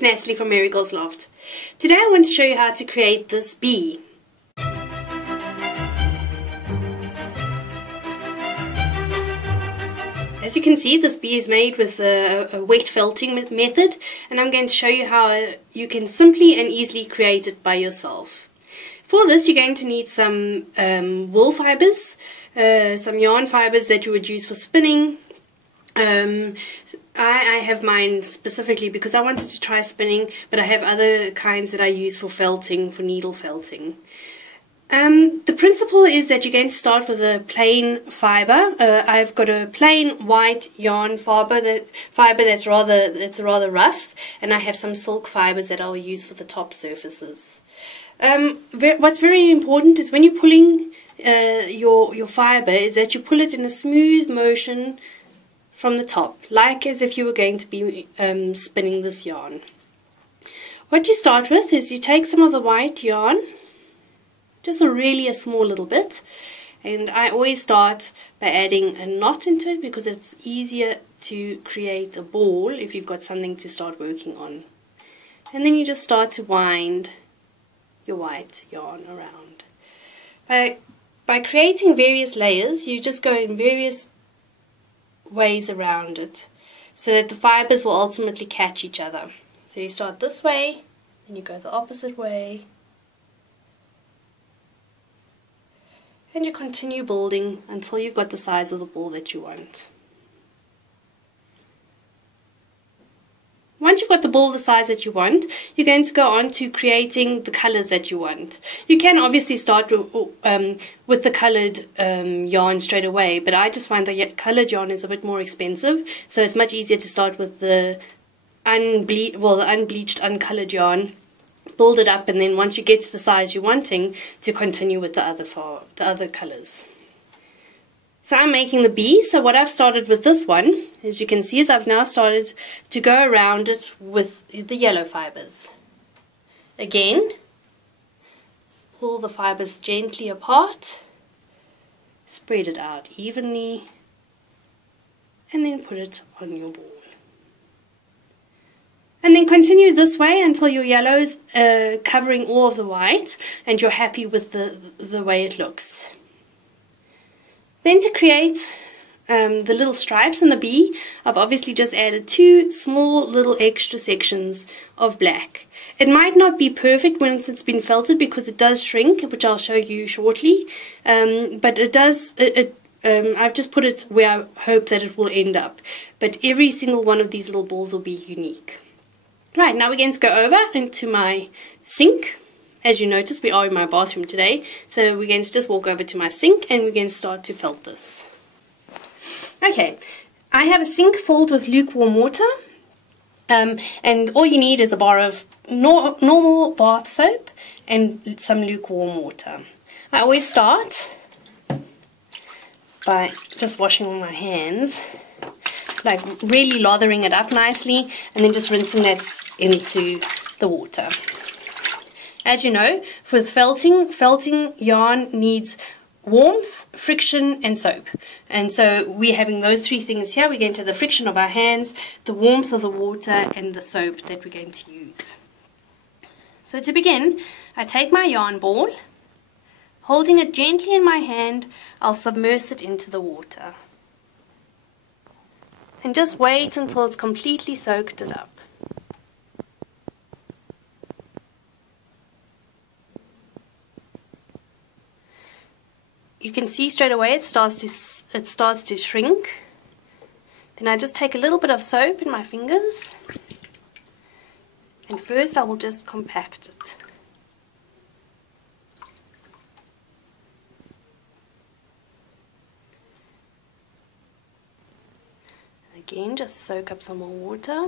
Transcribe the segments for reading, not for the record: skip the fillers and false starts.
it's Natalie from Marigol's Loft. Today I want to show you how to create this bee. As you can see, this bee is made with a wet felting method, and I'm going to show you how you can simply and easily create it by yourself. For this you're going to need some wool fibers, some yarn fibers that you would use for spinning. I have mine specifically because I wanted to try spinning, but I have other kinds that I use for felting, for needle felting. The principle is that you're going to start with a plain fiber. I've got a plain white yarn fiber that's rather rough, and I have some silk fibers that I'll use for the top surfaces. What's very important is when you're pulling your fiber is that you pull it in a smooth motion from the top, like as if you were going to be spinning this yarn. What you start with is you take some of the white yarn, just really a small little bit, and I always start by adding a knot into it because it's easier to create a ball if you've got something to start working on. And then you just start to wind your white yarn around. By creating various layers, you just go in various ways around it so that the fibers will ultimately catch each other. So you start this way, then you go the opposite way, and you continue building until you've got the size of the ball that you want. Once you've got the ball the size that you want, you're going to go on to creating the colors that you want. You can obviously start with the colored yarn straight away, but I just find that colored yarn is a bit more expensive, so it's much easier to start with the unbleached, uncolored yarn, build it up, and then once you get to the size you're wanting, to continue with the other colors. So I'm making the bee, so what I've started with this one, as you can see, is I've now started to go around it with the yellow fibers. Again, pull the fibers gently apart, spread it out evenly, and then put it on your ball. And then continue this way until your yellow's covering all of the white and you're happy with the way it looks. Then to create the little stripes in the bee, I've obviously just added 2 small little extra sections of black. It might not be perfect once it's been felted because it does shrink, which I'll show you shortly, but it does. I've just put it where I hope that it will end up, but every single one of these little balls will be unique. Right, now we're going to go over into my sink. As you notice, we are in my bathroom today, so we're going to just walk over to my sink and we're going to start to felt this. Okay, I have a sink filled with lukewarm water, and all you need is a bar of normal bath soap and some lukewarm water. I always start by just washing my hands, like really lathering it up nicely, and then just rinsing that into the water. As you know, for felting yarn needs warmth, friction and soap. And so we're having those 3 things here. We're going to have the friction of our hands, the warmth of the water and the soap that we're going to use. So to begin, I take my yarn ball, holding it gently in my hand, I'll submerge it into the water. And just wait until it's completely soaked it up. You can see straight away it starts to shrink. Then I just take a little bit of soap in my fingers, and first I will just compact it. Again, just soak up some more water.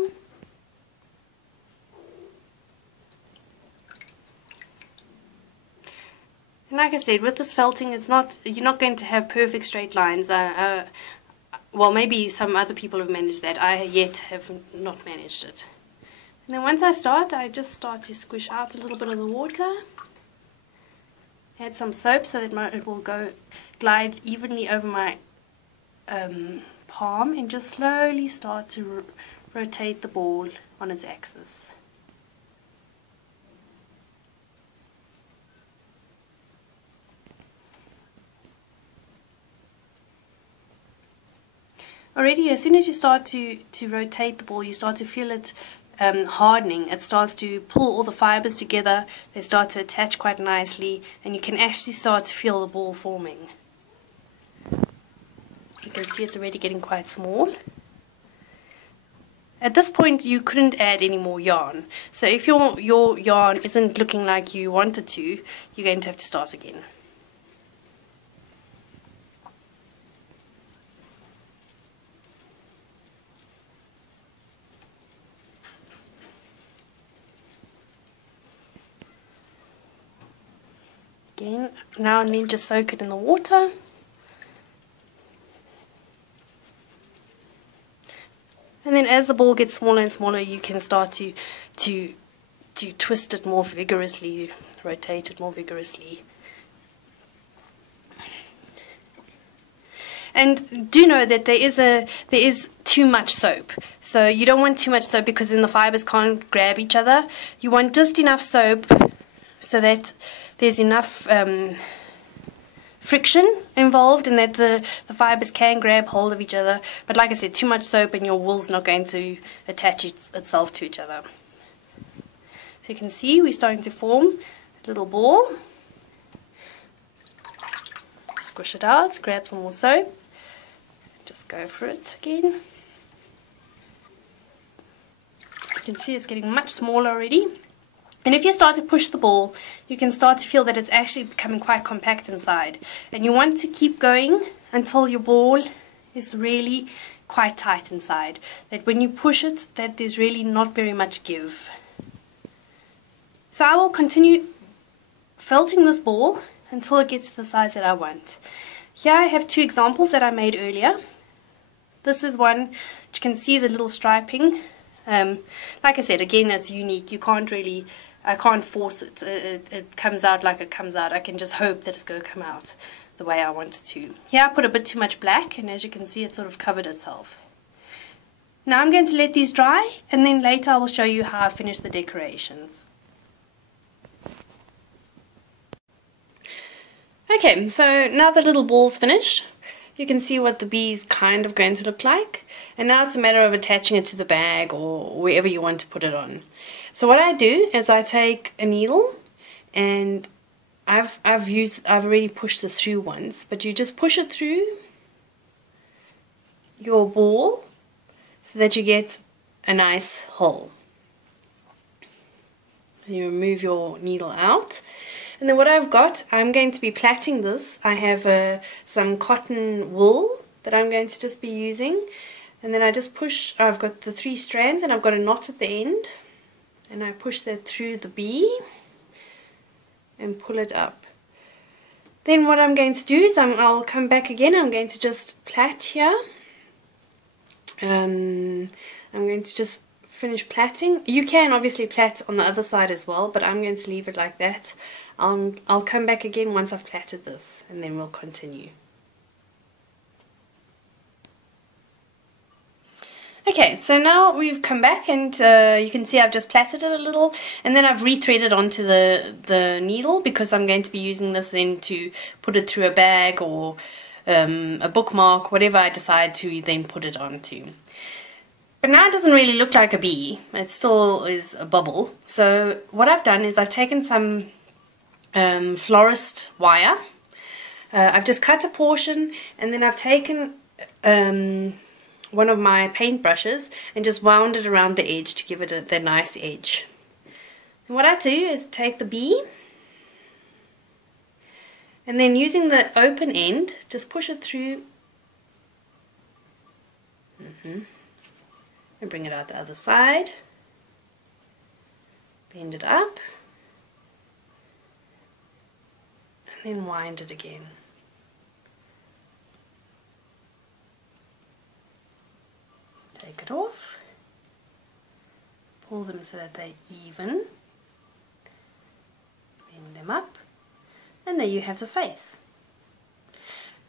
And like I said, with this felting, you're not going to have perfect straight lines. Well, maybe some other people have managed that. I yet have not managed it. And then once I just start to squish out a little bit of the water. Add some soap so that it will glide evenly over my palm, and just slowly start to rotate the ball on its axis. already as soon as you start to rotate the ball, you start to feel it hardening. It starts to pull all the fibers together, they start to attach quite nicely, and you can actually start to feel the ball forming. You can see it's already getting quite small. At this point you couldn't add any more yarn, so if your yarn isn't looking like you wanted to, you're going to have to start again. Again, now and then just soak it in the water. And then as the ball gets smaller and smaller, you can start to twist it more vigorously, rotate it more vigorously. And do know that there is too much soap. So you don't want too much soap because then the fibers can't grab each other. You want just enough soap so that there's enough friction involved and that the fibers can grab hold of each other. But like I said, too much soap and your wool's not going to attach itself to each other. So you can see we're starting to form a little ball. Squish it out, grab some more soap, just go for it again. You can see it's getting much smaller already. And if you start to push the ball, you can start to feel that it's actually becoming quite compact inside. And you want to keep going until your ball is really quite tight inside. That when you push it, that there's really not very much give. So I will continue felting this ball until it gets to the size that I want. Here I have two examples that I made earlier. This is one which you can see the little striping. Like I said, again, it's unique. You can't really, I can't force it. It comes out like it comes out. I can just hope that it's going to come out the way I want it to. Here I put a bit too much black, and as you can see, it sort of covered itself. Now I'm going to let these dry, and then later I will show you how I finish the decorations. Okay, so now the little ball's finished. You can see what the bee is kind of going to look like, and now it's a matter of attaching it to the bag or wherever you want to put it on. So what I do is I take a needle, and I've already pushed this through once, but you just push it through your ball so that you get a nice hole. You remove your needle out. And then what I've got, I'm going to be plaiting this. I have some cotton wool that I'm going to just be using. And then I just push, I've got the 3 strands and I've got a knot at the end. And I push that through the bee and pull it up. Then what I'm going to do is I'll come back again. I'm going to just plait here. I'm going to just finish plaiting. You can obviously plait on the other side as well, but I'm going to leave it like that. I'll come back again once I've plaited this, and then we'll continue. Okay, so now we've come back, and you can see I've just plaited it a little, and then I've rethreaded onto the needle because I'm going to be using this then to put it through a bag or a bookmark, whatever I decide to then put it onto. But now it doesn't really look like a bee, it still is a bubble. So what I've done is I've taken some florist wire. I've just cut a portion, and then I've taken one of my paint brushes and just wound it around the edge to give it the nice edge. And what I do is take the bee, and then using the open end, just push it through and bring it out the other side, bend it up, and then wind it again. Take it off, pull them so that they're even, bend them up, and there you have the face.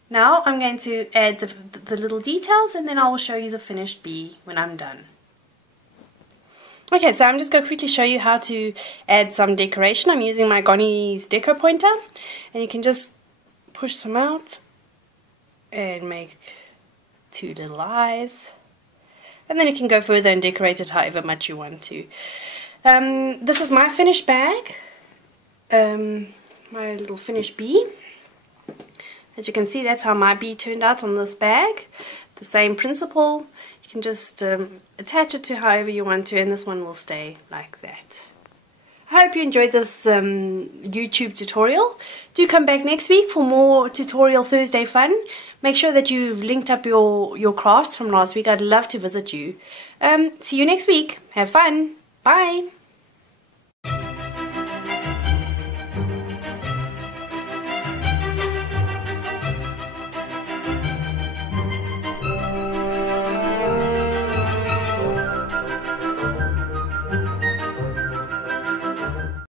Now I'm going to add the little details, and then I will show you the finished bee when I'm done. Okay, so I'm just going to quickly show you how to add some decoration. I'm using my Gonnie's deco pointer, and you can just push some out and make 2 little eyes. And then you can go further and decorate it however much you want to. This is my finished bag. My little finished bee. As you can see, that's how my bee turned out on this bag. The same principle. You can just attach it to however you want to, and this one will stay like that. I hope you enjoyed this YouTube tutorial. Do come back next week for more Tutorial Thursday fun. Make sure that you've linked up your crafts from last week. I'd love to visit you. See you next week. Have fun. Bye.